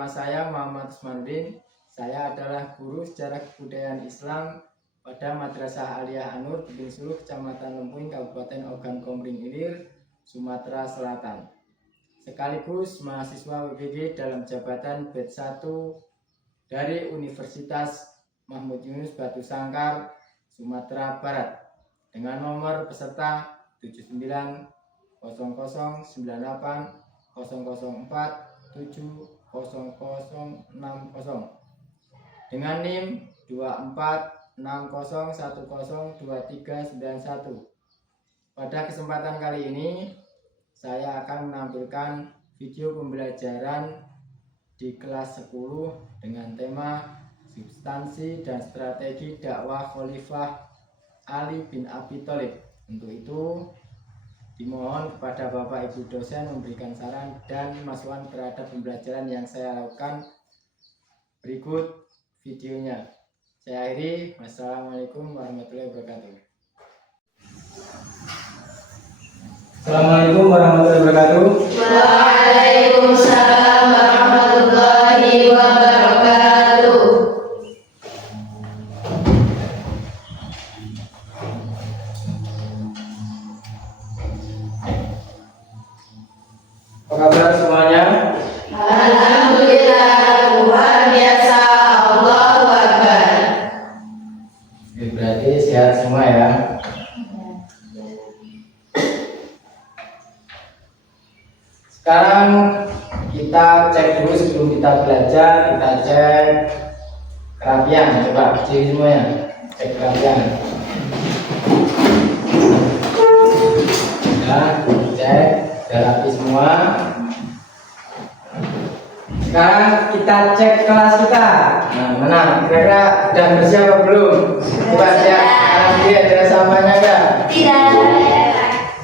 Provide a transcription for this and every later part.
nama saya Muhammad Usmanuddin. Saya adalah guru sejarah kebudayaan Islam pada Madrasah Aliyah An-Nur Tebing Suluh, Kecamatan Lempuing, Kabupaten Ogan Komering Ilir, Sumatera Selatan. Sekaligus mahasiswa WPG dalam jabatan Batch 1 dari Universitas Mahmud Yunus Batu Sangkar, Sumatera Barat, dengan nomor peserta 79008004700060 dengan NIM 2460102391. Pada kesempatan kali ini saya akan menampilkan video pembelajaran di kelas 10 dengan tema substansi dan strategi dakwah Khalifah Ali bin Abi Thalib. Untuk itu dimohon kepada Bapak Ibu dosen memberikan saran dan masukan terhadap pembelajaran yang saya lakukan. Berikut videonya. Saya akhiri. Wassalamualaikum warahmatullahi wabarakatuh. Assalamualaikum warahmatullahi wabarakatuh. Waalaikumsalam warahmatullahi wabarakatuh. Apa kabar semuanya? Alhamdulillah, luar biasa, Allahu Akbar. Berarti sehat semua ya. Sekarang kita cek dulu sebelum kita belajar, kita cek kerapian. Coba cek semuanya, cek kerapian. Ya, cek, sudah rapi semua. Sekarang kita cek kelas kita. Nah, mana? Kira-kira sudah bersih apa belum? Coba lihat kanan kiri ada sampahnya enggak? Tidak.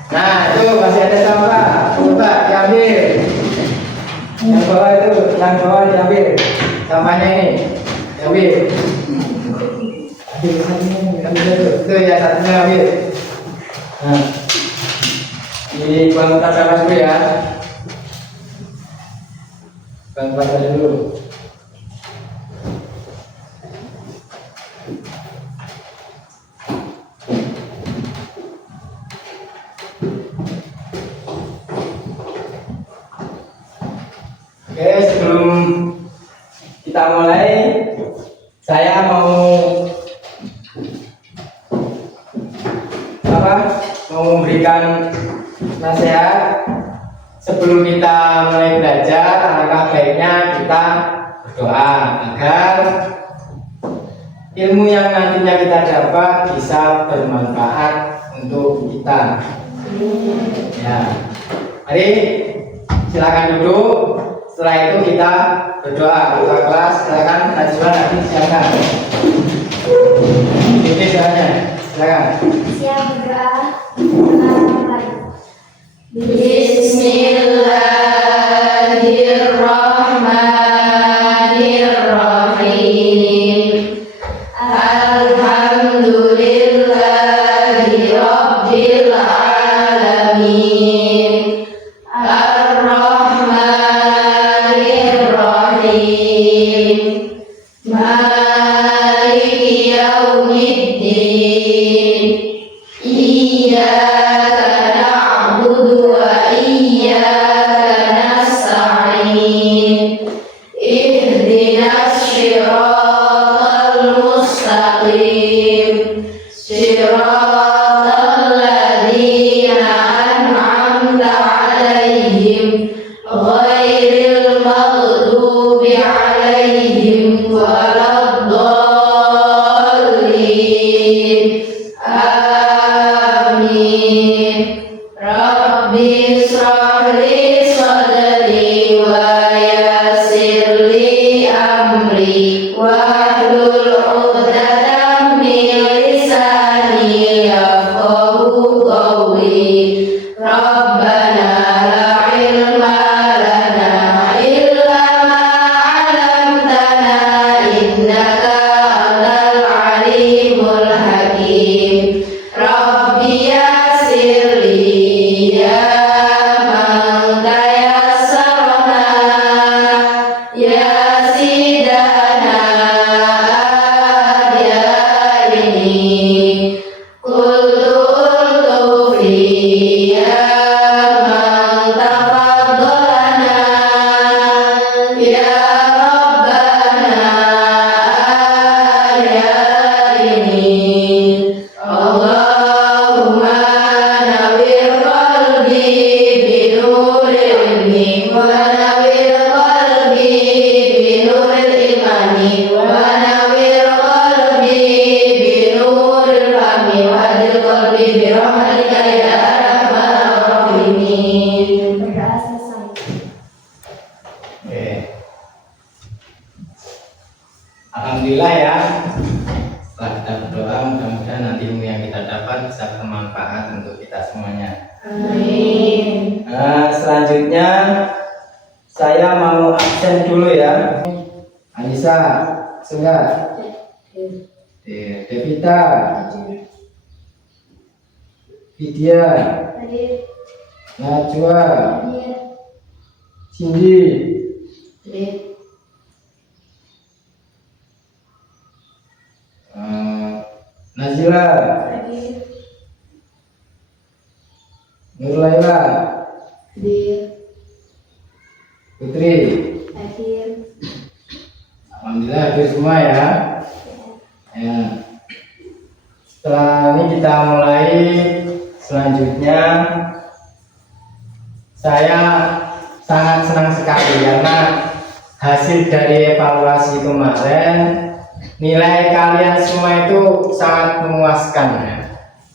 Nah, itu masih ada sampah. Coba diambil. Yang bawah itu, yang bawah diambil. Sampahnya ini, diambil. Ambil itu ya, satunya ambil. Nah, di bangku tata dulu ya. Bangku tata dulu. Oke, sebelum kita mulai, saya mau memberikan nasihat. Sebelum kita mulai belajar, alangkah baiknya kita berdoa agar ilmu yang nantinya kita dapat bisa bermanfaat untuk kita. Ya, mari silakan duduk. Setelah itu kita berdoa. Ketua kelas silakan, Najwa nanti silakan. Ini doanya, silakan. Siap berdoa. Bismillahirrahmanirrahim. Alhamdulillahi rabbil alamin. Ar-Rahmanir-Rahim. Maliki yaumiddin. Iyyaka na'budu wa iyyaka nasta'in. Ihdinas shiratal mustaqim. Shiratal ladzina an'amta 'alaihim ghairil maghdubi 'alaihim waladdallin. Amin. Rabbi shrah li sadri wa yassir li amri wahlul 'uqdatam min lisani yafqahu qawli. Rabbana la ilma lana illa ma 'allamtana innaka antal alimul hakim. Rabbi yassir li ya man tayassarna ya semoga bisa bermanfaat untuk kita semuanya. Amin. Nah, selanjutnya saya mau absen dulu ya. Anissa, Sengga, Devita, Vidya, Najwa, Cindy, Nazila, Nurlaila, Putri. Alhamdulillah hadir semua ya. Ya. Setelah ini kita mulai. Selanjutnya saya sangat senang sekali karena hasil dari evaluasi kemarin nilai kalian semua itu sangat memuaskan ya.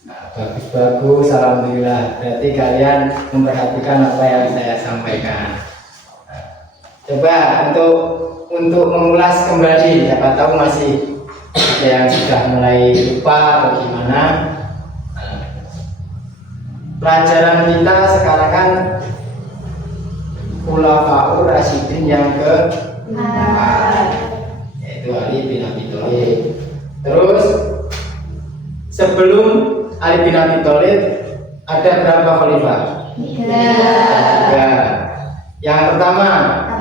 Nah, bagus-bagus, alhamdulillah. Berarti kalian memperhatikan apa yang saya sampaikan. Nah, coba untuk mengulas kembali, siapa tahu masih ada yang sudah mulai lupa atau gimana. Pelajaran kita sekarang kan Khulafaur Rasyidin yang keempat, yaitu Ali bin Abi Thalib. Terus sebelum Ali bin Abi Thalib ada berapa khalifah? 3. Yang pertama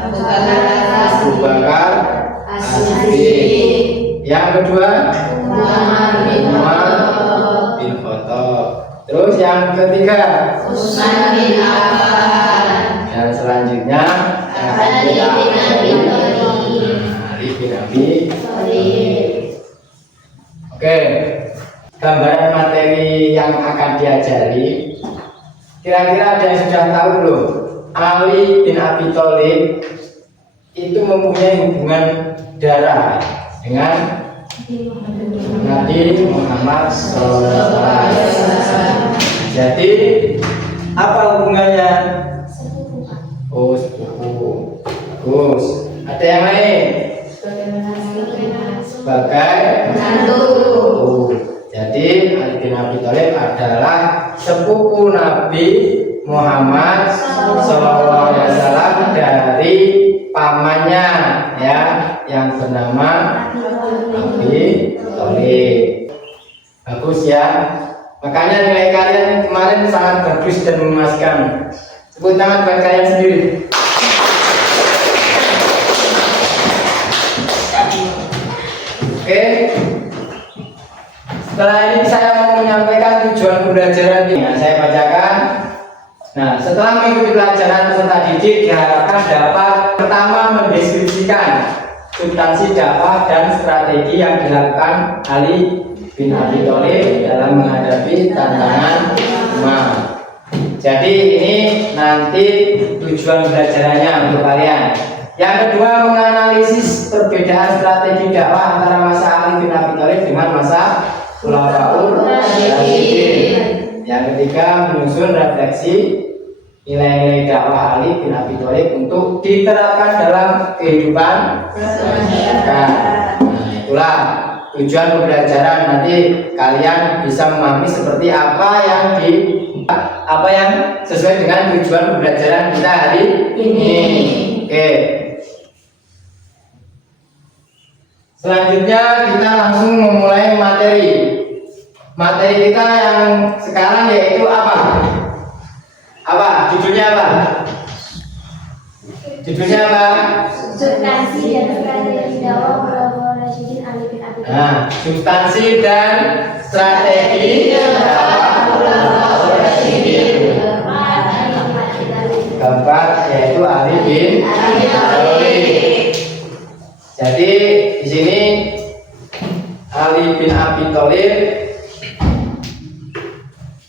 Abu Bakar As-Siddiq. Yang kedua Umar bin Khattab. Terus yang ketiga Utsman bin Affan. Dan selanjutnya Ali bin Abi Thalib. Ali bin Abi Thalib. Oke, gambaran materi yang akan diajari. Kira-kira ada yang sudah tahu belum? Ali bin Abi Thalib itu mempunyai hubungan darah dengan Nabi Muhammad SAW. Jadi apa hubungannya? Oh, sepupu. Bagus. Ada yang lain? Sebagai menantu. Oh, jadi Ali bin Abi Thalib adalah sepupu Nabi Muhammad SAW dari pamannya ya, yang bernama Abi Thalib. Bagus ya. Makanya nilai kalian kemarin sangat bagus dan memuaskan. Tepuk tangan buat kalian sendiri. Oke. Setelah ini saya mau menyampaikan tujuan pembelajaran ini. Nah, saya bacakan. Nah, setelah mengikuti pelajaran peserta didik diharapkan dapat pertama mendeskripsikan substansi dakwah dan strategi yang dilakukan Ali bin Abi Thalib dalam menghadapi tantangan umat. Jadi ini nanti tujuan pembelajarannya untuk kalian. Yang kedua, menganalisis perbedaan strategi dakwah antara masa Ali bin Abi Thalib dengan masa Khulafaur Rasyidin. Yang ketiga, menyusun refleksi nilai-nilai dakwah Ali bin Abi Thalib untuk diterapkan dalam kehidupan masyarakat. Nah, itulah tujuan pembelajaran. Nanti kalian bisa memahami seperti apa yang sesuai dengan tujuan pembelajaran kita hari ini. Oke. Selanjutnya kita langsung memulai materi. Materi kita yang sekarang yaitu apa? Apa? Judulnya apa? Judulnya apa? Substansi dan strategi dakwah Khulafaur Rasyidin Ali bin Abi Thalib. Nah, substansi dan strategi dakwah Khulafaur Rasyidin. Keempat yaitu Ali bin Abi Thalib. Jadi di sini Ali bin Abi Thalib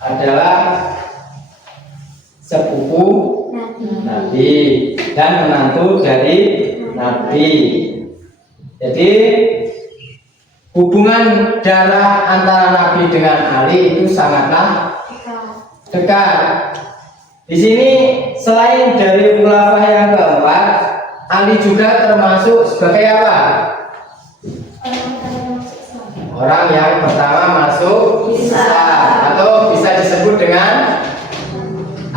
adalah sepupu Nabi dan menantu dari Nabi. Jadi hubungan darah antara Nabi dengan Ali itu sangatlah dekat. Di sini selain dari khulafah yang keempat, Ali juga termasuk sebagai apa? Orang yang pertama masuk Islam, atau bisa disebut dengan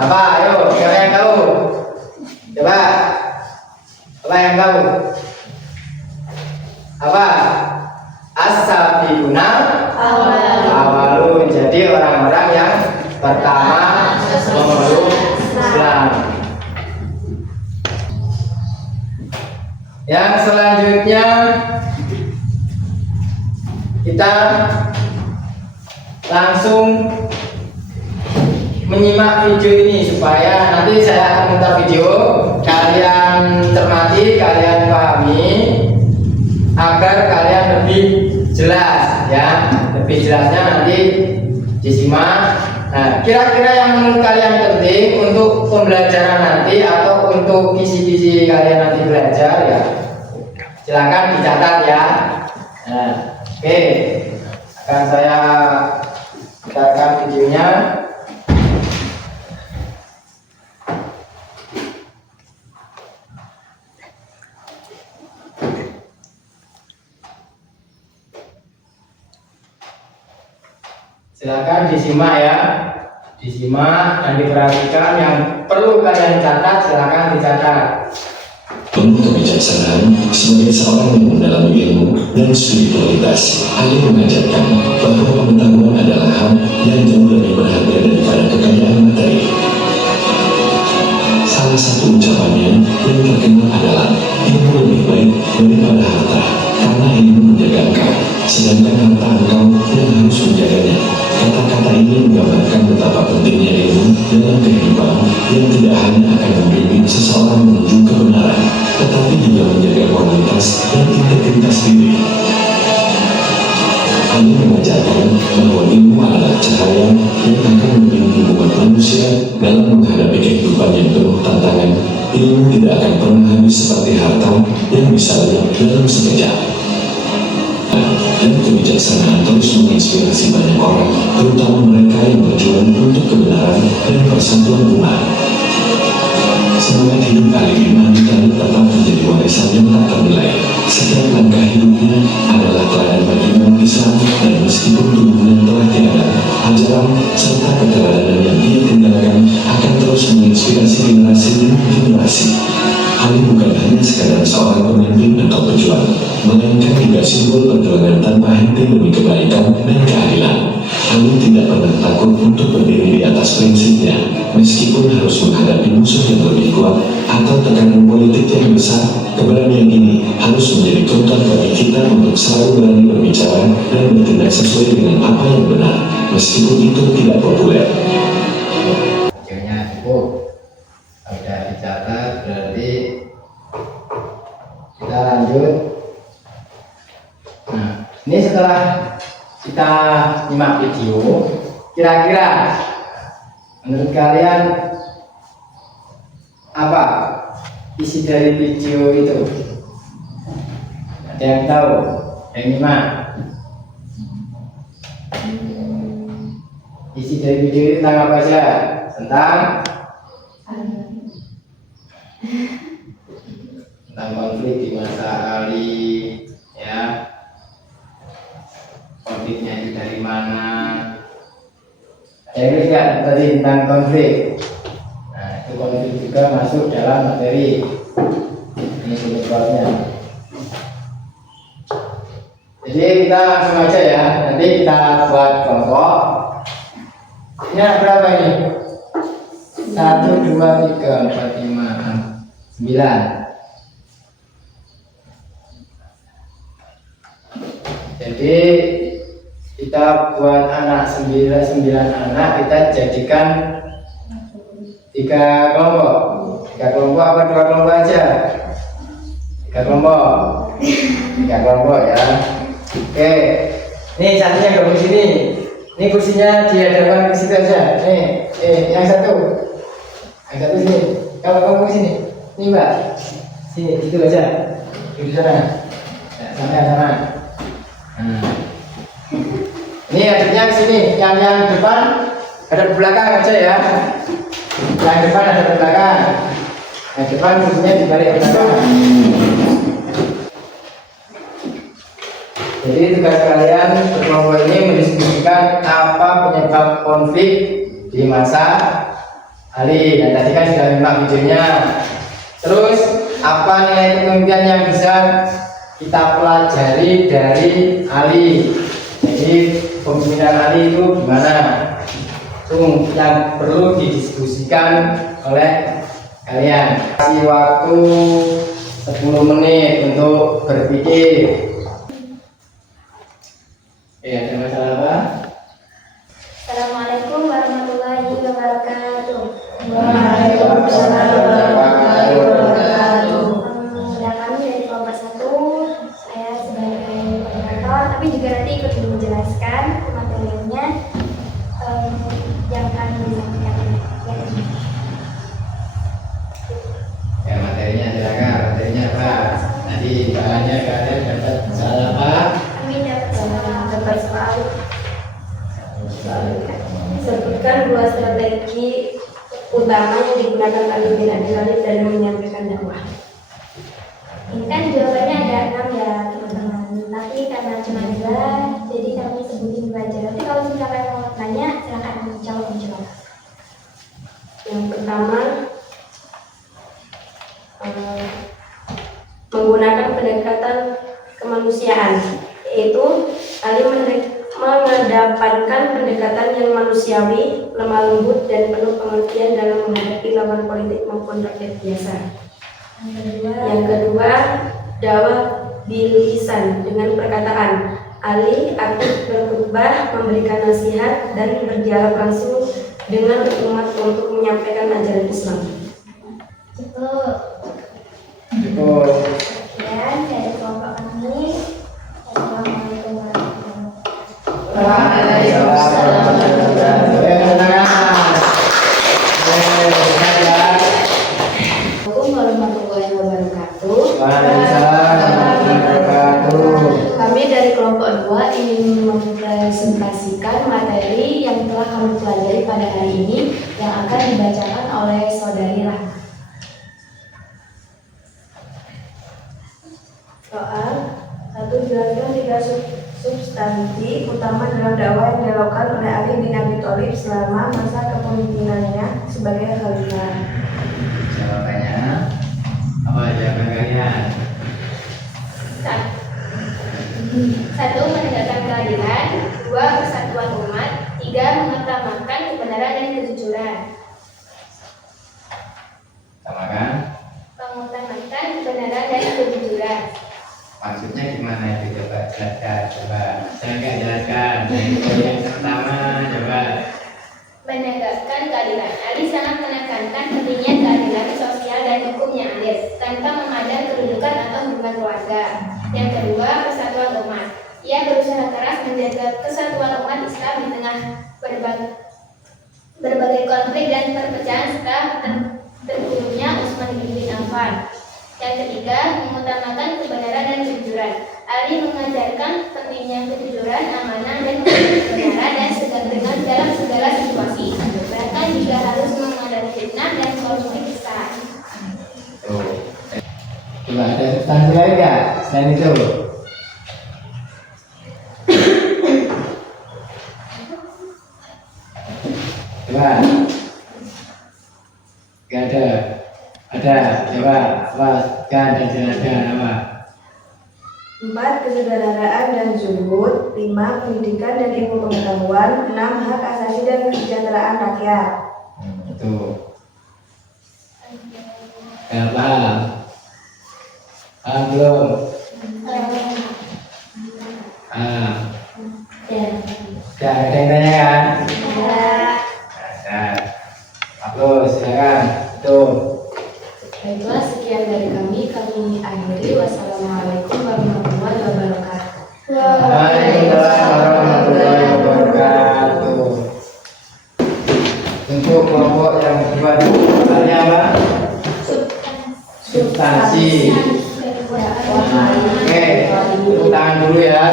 apa? Ayo, siapa yang tahu? Coba. Apa yang tahu? Apa? As-sabiquna awalun. Jadi orang-orang yang pertama memeluk Islam. Yang selanjutnya kita langsung menyimak video ini supaya nanti saya akan minta video, kalian cermati, kalian pahami agar kalian lebih jelas ya. Lebih jelasnya nanti disimak. Nah, kira-kira yang menurut kalian penting untuk pembelajaran nanti atau untuk kisi-kisi kalian nanti belajar ya, silakan dicatat ya. Nah, oke, akan saya putarkan videonya. Silakan disimak ya, disimak dan diperhatikan. Yang perlu kalian catat silakan dicatat. Penuh kebijaksanaan sebagai seorang yang mendalami ilmu dan spiritualitas, Ali mengajarkan bahwa pengetahuan adalah hal yang jauh lebih berharga daripada kekayaan materi. Salah satu ucapannya yang terkenal adalah ilmu lebih baik daripada harta, karena ilmu menjaga engkau, sedangkan harta engkau yang harus menjaganya. Kata-kata ini menggambarkan betapa pentingnya ilmu dalam kehidupan yang tidak hanya akan membimbing seseorang menuju kebenaran, tetapi juga menjaga kualitas dan integritas diri. Ali mengajarkan bahwa ilmu adalah cahaya yang akan membimbing umat manusia dalam menghadapi kehidupan yang penuh tantangan. Ilmu tidak akan pernah habis seperti harta yang bisa lenyap dalam sekejap. Dan kebijaksanaan terus menginspirasi banyak orang, terutama mereka yang berjuang untuk kebenaran dan persatuan umat. Semangat hidup Ali bin Abi Thalib tetap menjadi warisan yang tak ternilai. Setiap langkah hidupnya adalah teladan bagi umat Islam, dan meskipun tubuhnya telah tiada, ajaran serta keteladanan yang dia tinggalkan akan terus menginspirasi generasi demi generasi. Ali bukan hanya sekadar seorang pemimpin atau pejuang, melainkan juga simbol perjuangan tanpa henti demi kebaikan dan keadilan. Ali tidak pernah takut untuk berdiri di atas prinsipnya, meskipun harus menghadapi musuh yang lebih kuat atau tekanan politik yang besar. Keberanian ini harus menjadi contoh bagi kita untuk selalu berani berbicara dan bertindak sesuai dengan apa yang benar, meskipun itu tidak populer. Videonya cukup, sudah dicatat, berarti kita lanjut. Nah, ini setelah kita nyimak video, kira-kira menurut kalian apa isi dari video itu? Ada yang tahu? Yang nyimak? Isi dari video itu tentang apa saja? Tentang konflik di masa Ali, ya. Konfliknya itu dari mana? Jadi nggak tadi tentang konflik. Nah, itu konflik juga masuk dalam materi. Ini penyebabnya. Jadi kita langsung aja ya. Nanti kita buat kelompok. Ini ada berapa ini? 1, 2, 3, 4, 5, 6, 9. Jadi kita buat anak 9 anak, kita jadikan 3 kelompok. 3 kelompok apa 2 kelompok aja? 3 kelompok. 3 kelompok ya. Oke. Nih satunya duduk sini. Ini kursinya dihadapkan ke situ aja. Nih, yang satu. Yang satu sini. Kalau kamu sini. Nih Mbak. Sini, itu aja. Di sana. Sampai sana. Nah. Ini hadapnya ke sini. Yang depan hadap ke belakang aja ya. Yang depan hadap ke belakang. Yang depan kursinya dibalik ke belakang. Jadi tugas kalian berkelompok ini mendiskusikan apa penyebab konflik di masa Ali. Dan tadi kan sudah menyimak videonya. Terus apa nilai kepemimpinan yang bisa kita pelajari dari Ali? Jadi kepemimpinan Ali itu gimana? Itu yang perlu didiskusikan oleh kalian. Kasih waktu 10 menit untuk berpikir. Ya, ada masalah apa? Assalamualaikum warahmatullahi wabarakatuh. Waalaikumsalam warahmatullahi wabarakatuh. Dan kami dari kelompok 1, saya sebagai moderator, tapi juga nanti ikut menjelaskan materinya yang kami sampaikan. Ya, materinya silakan. Materinya apa? Tadi bahannya kalian dapat masalah apa? Kami dapat soal Sebutkan 2 strategi utama yang digunakan Ali bin Abi Thalib dalam menyampaikan dakwah. ini kan jawabannya ada 6 ya teman-teman. Tapi karena cuma 2, jadi kami sebutin 2 aja. Tapi kalau misalkan mau tanya, silakan menjawab. Yang pertama, menggunakan pendekatan kemanusiaan, yaitu Ali mengedepankan pendekatan yang manusiawi, lemah lembut dan penuh pengertian dalam menghadapi lawan politik maupun rakyat biasa. Yang kedua, dakwah bilisan dengan perkataan. Ali aktif berkhutbah, memberikan nasihat dan berdialog langsung dengan umat untuk menyampaikan ajaran Islam. Cukup. Sekian dari kelompok kami. Assalamualaikum warahmatullahi wabarakatuh. Assalamualaikum warahmatullahi wabarakatuh. Kami dari kelompok 2 ingin mempresentasikan materi yang telah kami pelajari pada hari ini yang akan dibacakan oleh Saudari Rahma. Soal 1. Jelaskan 3 substansi utama dalam dakwah yang dilakukan oleh Ali bin Abi Thalib selama masa kepemimpinannya sebagai khalifah. Jawabannya apa? Jawaban kalian? 1. Menegakkan keadilan. 2. Persatuan umat. 3. Mengutamakan kebenaran dan kejujuran. Sama kan? Mengutamakan kebenaran dan kejujuran. Maksudnya gimana itu? Coba jelaskan. Coba saya nggak jelaskan. Yang pertama coba. Menegakkan keadilan. Ali sangat menekankan pentingnya keadilan sosial dan hukum yang adil tanpa memandang kedudukan atau hubungan keluarga. Yang kedua, persatuan umat. Ia berusaha keras menjaga kesatuan umat Islam di tengah berbagai konflik dan perpecahan serta terbunuhnya Utsman bin Affan. Yang ketiga, mengutamakan kebenaran dan kejujuran. Ali mengajarkan pentingnya kejujuran, amanah, dan kebenaran dengan dalam segala situasi. Bahkan jika harus menghadapi fitnah dan konflik besar. Tuh. Coba ada substansi lain nggak selain itu? Coba. Nggak ada. Ada. Coba. Apa? Kan ada apa? 4. Kesederhanaan dan zuhud. 5. Pendidikan dan ilmu pengetahuan. 6. Hak asasi dan kesejahteraan rakyat. Itu. Paham? Paham belum? Ya, ada yang tanya kan? Ada. Hapus, silakan. Tuh. Baiklah, sekian dari kami akhiri. Wassalamualaikum warahmatullahi wabarakatuh. Waalaikumsalam warahmatullahi wabarakatuh. Untuk kelompok yang kedua, namanya apa? Substansi. Oke, tepuk tangan dulu ya.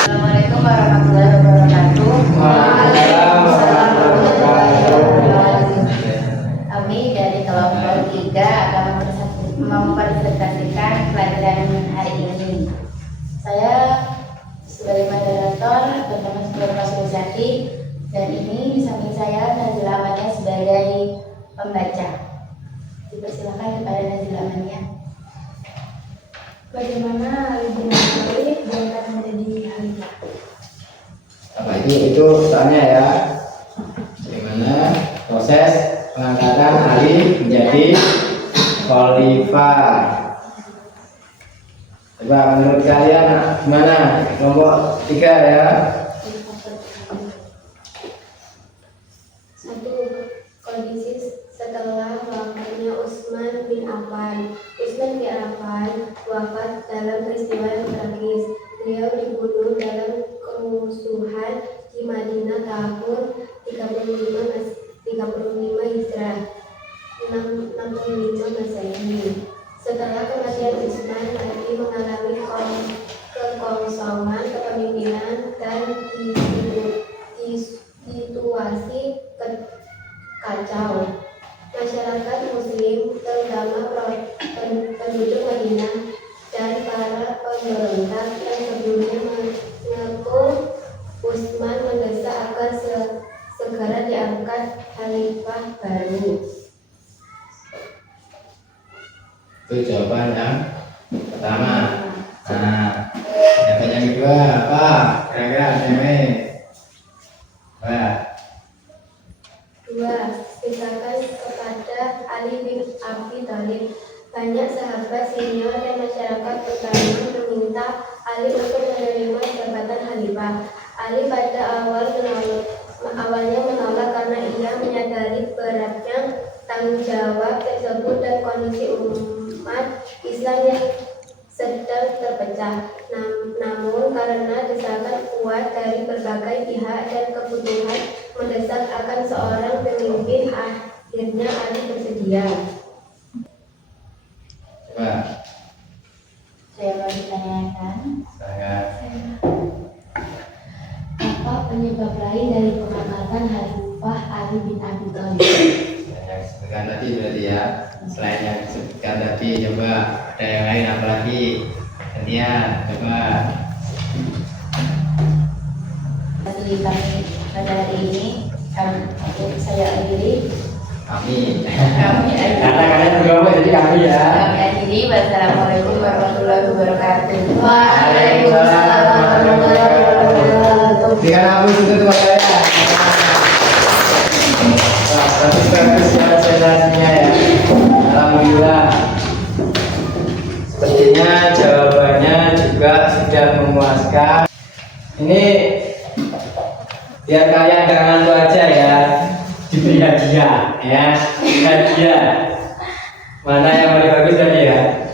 Assalamualaikum warahmatullahi wabarakatuh. Waalaikumsalam warahmatullahi wabarakatuh. Kami dari kelompok 3 akan mempresentasikan pelajaran moderator bersama Bapak Sulisati, dan ini di samping saya Nazila Amania sebagai pembaca. Dipersilakan kepada Nazila Amania. Bagaimana Ali bin Abi Thalib diangkat menjadi khalifah? Apa itu soalnya ya. Bagaimana proses pengangkatan Ali menjadi khalifah? Coba menurut kalian gimana? Kelompok 3 ya. 1. Kondisi setelah wafatnya Utsman bin Affan. Utsman bin Affan wafat dalam peristiwa yang tragis. Beliau dibunuh dalam kerusuhan di Madinah tahun 35 Hijrah, 65 Masehi. Setelah kematian Utsman, Ali mengalami kekosongan kepemimpinan dan situasi kacau. Masyarakat Muslim, terutama penduduk Madinah dan para pemberontak yang sebelumnya mengepung Utsman mendesak agar segera diangkat khalifah baru. Itu jawaban yang pertama. Nah, jawaban yang kedua apa? Kira-kira ini. Wah. 2. Silakan kepada Ali bin Abi Thalib. Banyak sahabat senior dan masyarakat utama meminta Ali untuk menerima jabatan khalifah. Ali pada awalnya menolak karena ia menyadari beratnya tanggung jawab tersebut dan kondisi umat Islam yang sedang terpecah. Namun karena desakan kuat dari berbagai pihak dan kebutuhan mendesak akan seorang pemimpin, akhirnya Ali bersedia. Coba. Saya mau ditanyakan, Sangat. apa penyebab lain dari pengangkatan Khalifah Ali bin Abi Thalib? Yang disebutkan tadi berarti ya. Selain yang disebutkan tadi, coba ada yang lain apa lagi? Tania, coba. Bagi kami pada hari ini, untuk saya akhiri. Kami. Kami akhiri. Karena kalian bergabung jadi kami ya. Kami akhiri. Wassalamualaikum warahmatullahi wabarakatuh. Waalaikumsalam warahmatullahi wabarakatuh. Berikan aplaus untuk teman saya. Wah, bagus ya presentasinya ya. Alhamdulillah. Sepertinya jawabannya juga sudah memuaskan. Ini biar kalian gak ngantuk aja ya, diberi hadiah ya, hadiah. Mana yang paling bagus tadi ya?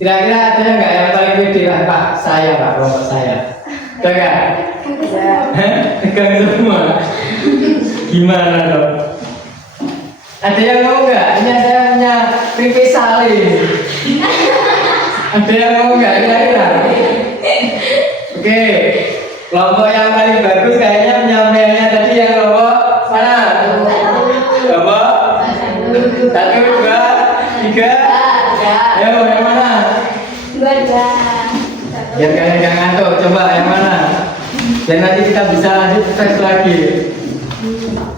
Kira-kira ada nggak yang paling pede? Pak, saya Pak, kelompok saya. Ada nggak? Tegang semua. Gimana dong? Ada yang mau nggak? Ini saya punya pipi saling. Ada yang mau nggak? Kira-kira? Oke. Kelompok yang paling bagus kayaknya penyampaiannya tadi yang kelompok mana? Kelompok 1, 2, 3. Ayo yang mana? 2. Biar kalian gak ngantuk, coba yang mana? Dan nanti kita bisa lanjut tes lagi.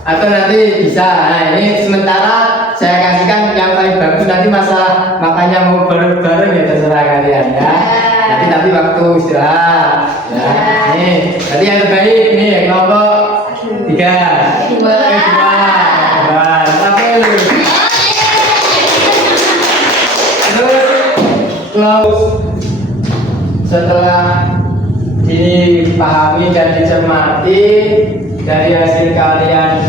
Atau nanti bisa. Nah ini sementara saya kasihkan yang paling bagus, nanti masalah makanya mau bareng-bareng ya terserah kalian ya. Nanti tapi waktu istirahat. Nah, ini tadi yang terbaik nih kelompok 3. 2. Terus close. Setelah dipahami dan dicermati dari hasil kalian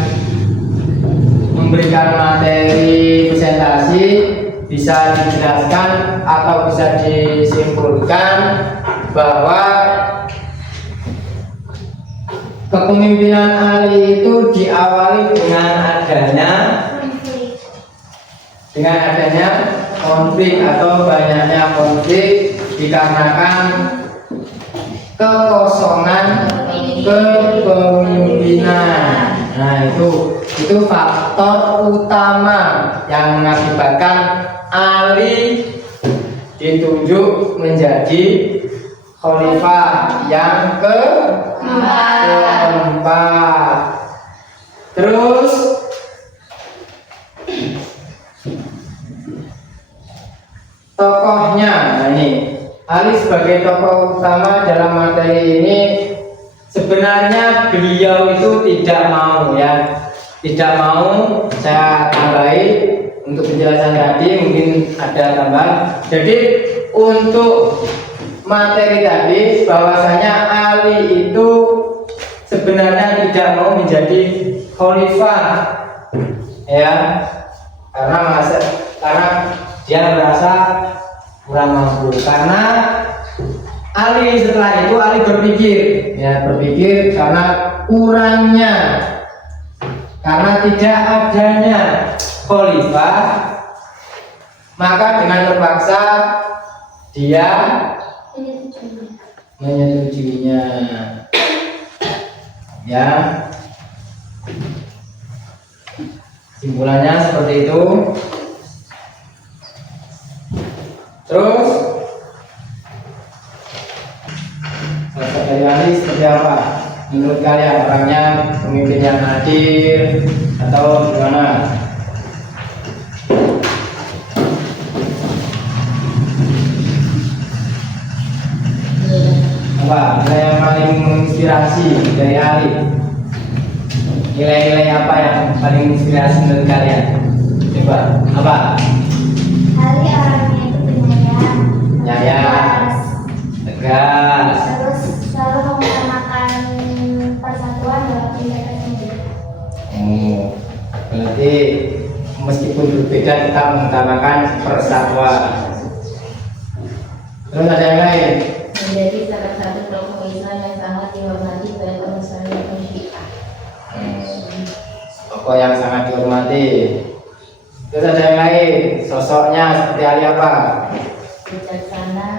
memberikan materi presentasi, bisa dijelaskan atau bisa disimpulkan bahwa kepemimpinan Ali itu diawali dengan adanya konflik atau banyaknya konflik dikarenakan kekosongan kepemimpinan. Nah itu faktor utama yang mengakibatkan Ali ditunjuk menjadi khalifah yang ke-4. sebagai tokoh utama dalam materi ini, sebenarnya beliau itu tidak mau ya, tidak mau. Saya tambahi untuk penjelasan tadi, mungkin ada tambahan. Jadi untuk materi tadi bahwasanya Ali itu sebenarnya tidak mau menjadi khalifah ya, karena dia merasa kurang mampu. Karena Ali setelah itu Ali berpikir karena kurangnya, karena tidak adanya khalifah, maka dengan terpaksa dia menyetujuinya ya. Simpulannya seperti itu. Terus sosok dari Ali seperti apa menurut kalian? Orangnya pemimpin yang adil atau gimana? Apa nilai yang paling menginspirasi dari Ali? Nilai-nilai apa yang paling menginspirasi menurut kalian? Coba apa? Ali orangnya itu penyayang, tegas, terus selalu mengutamakan persatuan dalam tindakan sendiri. Berarti meskipun berbeda kita mengutamakan persatuan. Terus ada yang lain? Menjadi salah satu tokoh Islam yang sangat dihormati oleh kaum muslimin dan Syiah. Tokoh yang sangat dihormati. Terus ada yang lain? Sosoknya seperti Ali apa? Bijaksana,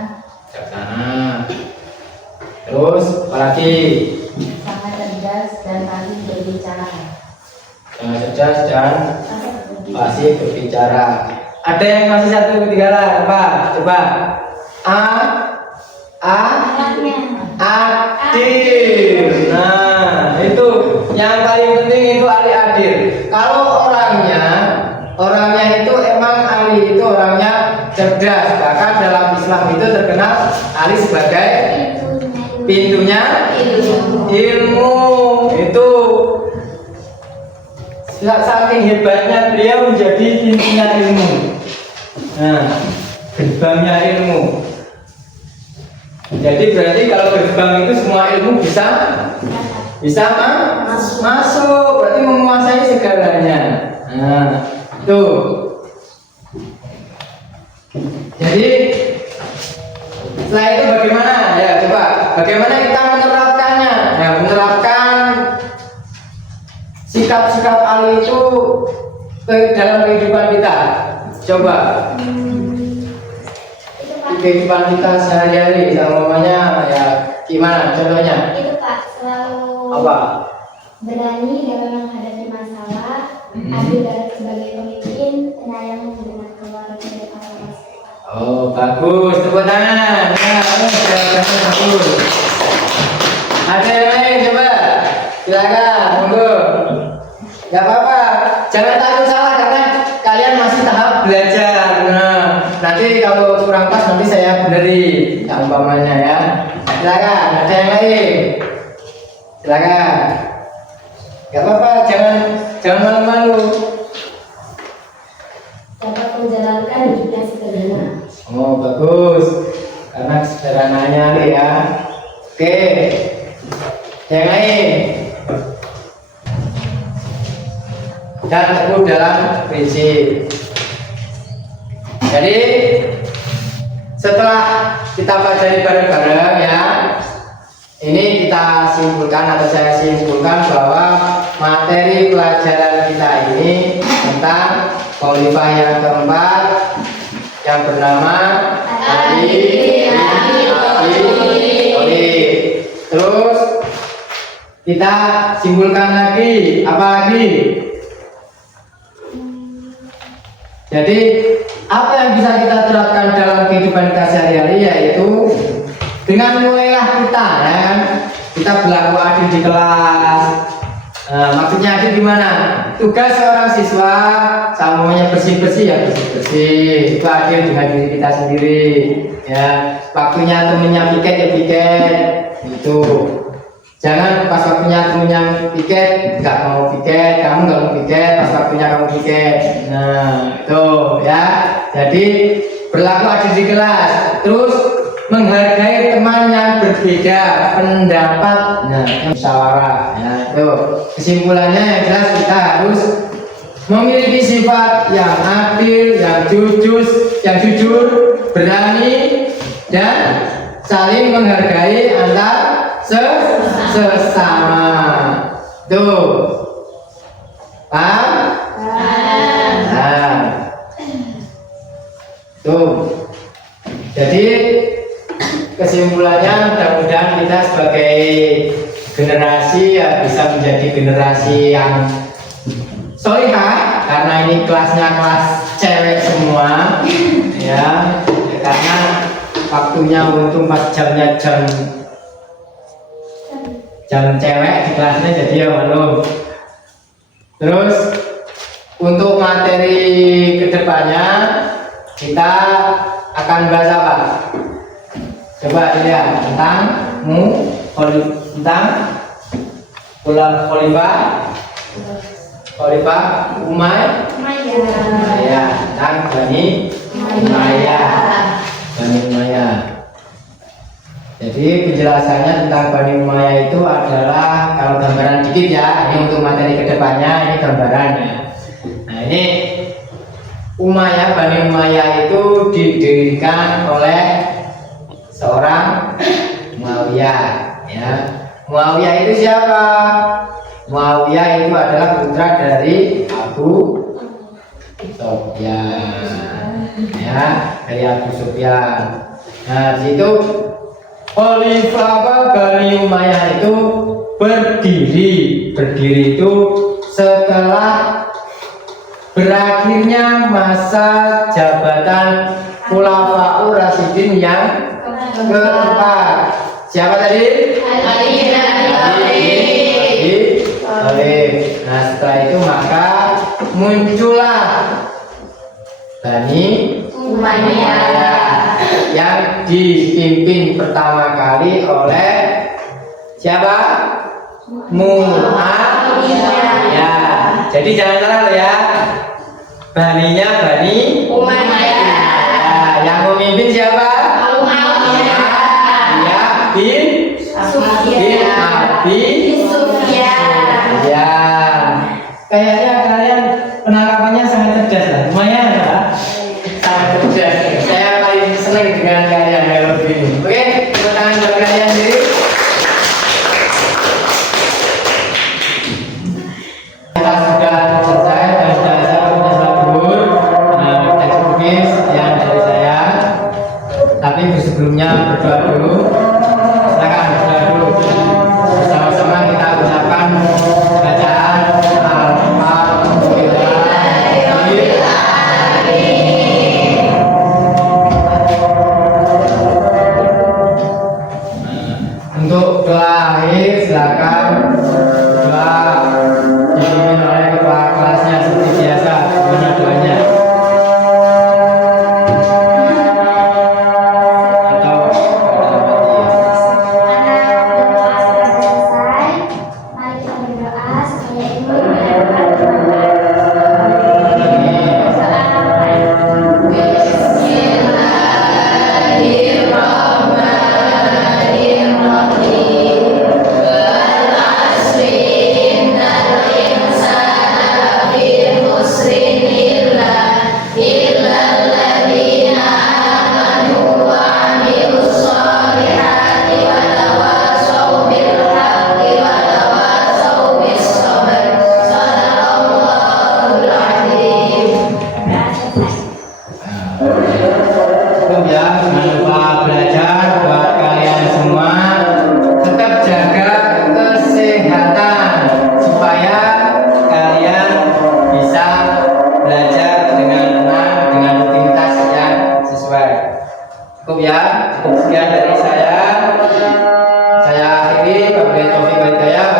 Terus apalagi? sangat cerdas dan fasih berbicara. Sangat cerdas dan fasih berbicara. Ada yang masih satu ketinggalan apa? Coba. Adil. Nah, itu yang paling penting, itu Ali adil. Kalau orangnya itu emang Ali itu orangnya cerdas. Bahkan dalam Islam itu terkenal Ali sebagai pintunya ilmu. Itu saking hebatnya beliau menjadi pintunya ilmu. Nah, gerbangnya ilmu. Jadi berarti kalau gerbang itu semua ilmu bisa masuk, berarti menguasai segalanya. Nah, itu. Jadi setelah itu bagaimana? Ya, coba bagaimana kita menerapkannya? Ya, menerapkan sikap-sikap Ali itu ke dalam kehidupan kita. Coba kehidupan kita sehari-hari, namanya ya gimana contohnya? Itu Pak, selalu Apa? berani dalam menghadapi masalah, adil dalam sebagai pemimpin, penyayang dengan keluarga dan orang. Oh, bagus, tepuk tangan. Ya, bagus. Ada yang lain, coba silakan, monggo. Gak apa-apa, jangan takut salah karena kalian masih tahap belajar. Nah, nanti kalau kurang pas nanti saya beneri umpamanya ya. Silakan, ada yang lain? Silakan. Gak apa-apa, jangan malu-malu. Dapat menjalankan hidupnya sederhana. Oh, bagus. Karena sederhananya Ali ya. Oke. Yang lain? Dan teguh dalam prinsip. Jadi setelah kita pelajari bareng-bareng ya, ini kita simpulkan atau saya simpulkan bahwa materi pelajaran kita ini tentang khalifah yang keempat yang bernama Ali. Terus kita simpulkan lagi, apa lagi? Jadi apa yang bisa kita terapkan dalam kehidupan kita sehari-hari, yaitu dengan mulailah kita ya kan, kita berlaku adil di kelas. Maksudnya adil gimana? tugas seorang siswa samanya bersih-bersih ya bersih-bersih. Itu adil dengan diri kita sendiri. Ya, waktunya temennya piket ya piket. Itu. Jangan pas waktunya temennya piket nggak mau piket, kamu nggak mau piket, pas waktunya kamu piket. Nah, itu ya. Jadi berlaku adil di kelas. Terus menghargai teman yang berbeda pendapat, nah musyawarah. Ya, itu kesimpulannya yang jelas kita harus memiliki sifat yang adil, yang jujur, berani dan saling menghargai antar sesama. Tuh, paham? Nah, tuh. Jadi kesimpulannya mudah-mudahan kita sebagai generasi ya bisa menjadi generasi yang solihah, karena ini kelasnya kelas cewek semua ya, karena waktunya untung pas jamnya jam cewek di kelasnya, jadi ya maklum. Terus untuk materi kedepannya kita akan bahas apa? Coba lihat tentang Khalifah Umayyah, tentang Bani Umayyah. Jadi penjelasannya tentang Bani Umayyah itu adalah, kalau gambaran dikit ya, ini untuk materi kedepannya, ini gambaran ya. Nah ini Bani Umayyah itu didirikan oleh seorang Muawiyah ya. Muawiyah itu siapa? Muawiyah itu adalah putra dari Abu Sufyan ya, dari Abu Sufyan. Nah, di situ Khalifah Bani Umayyah itu berdiri itu setelah berakhirnya masa jabatan Khulafaur Rasyidin yang keempat. Siapa tadi? Ali bin Abi Thalib. Nah, setelah itu maka muncullah Bani Umayyah yang dipimpin pertama kali oleh siapa? Muawiyah. Ya, jadi jangan salah loh ya. Baninya Bani Umayyah. Ya, yang memimpin siapa? Muawiyah bin Abi Sufyan. Ya, kayaknya kalian penangkapannya sangat cerdas lah, lumayan lah, sangat cerdas. Saya paling senang dengan kalian kalau begini. Oke, tepuk tangan buat kalian sendiri. Kita sudah selesai dan sudah siap untuk sholat zuhur. Nah, mungkin sekian dari saya. Tapi sebelumnya berdoa dulu. Silakan berdoa dulu. Bersama-sama kita ucapkan bacaan Untuk doa akhir silakan doa dipimpin oleh kepala kelasnya seperti biasa. Gimana doanya? Atau Mari kita berdoa supaya ilmu mendapat Cukup ya, jangan lupa belajar buat kalian semua. Tetap jaga kesehatan supaya kalian bisa belajar dengan tenang, dengan rutinitas yang sesuai. Cukup ya, cukup sekian dari saya. Saya akhiri, wabillahi taufiq wal hidayah.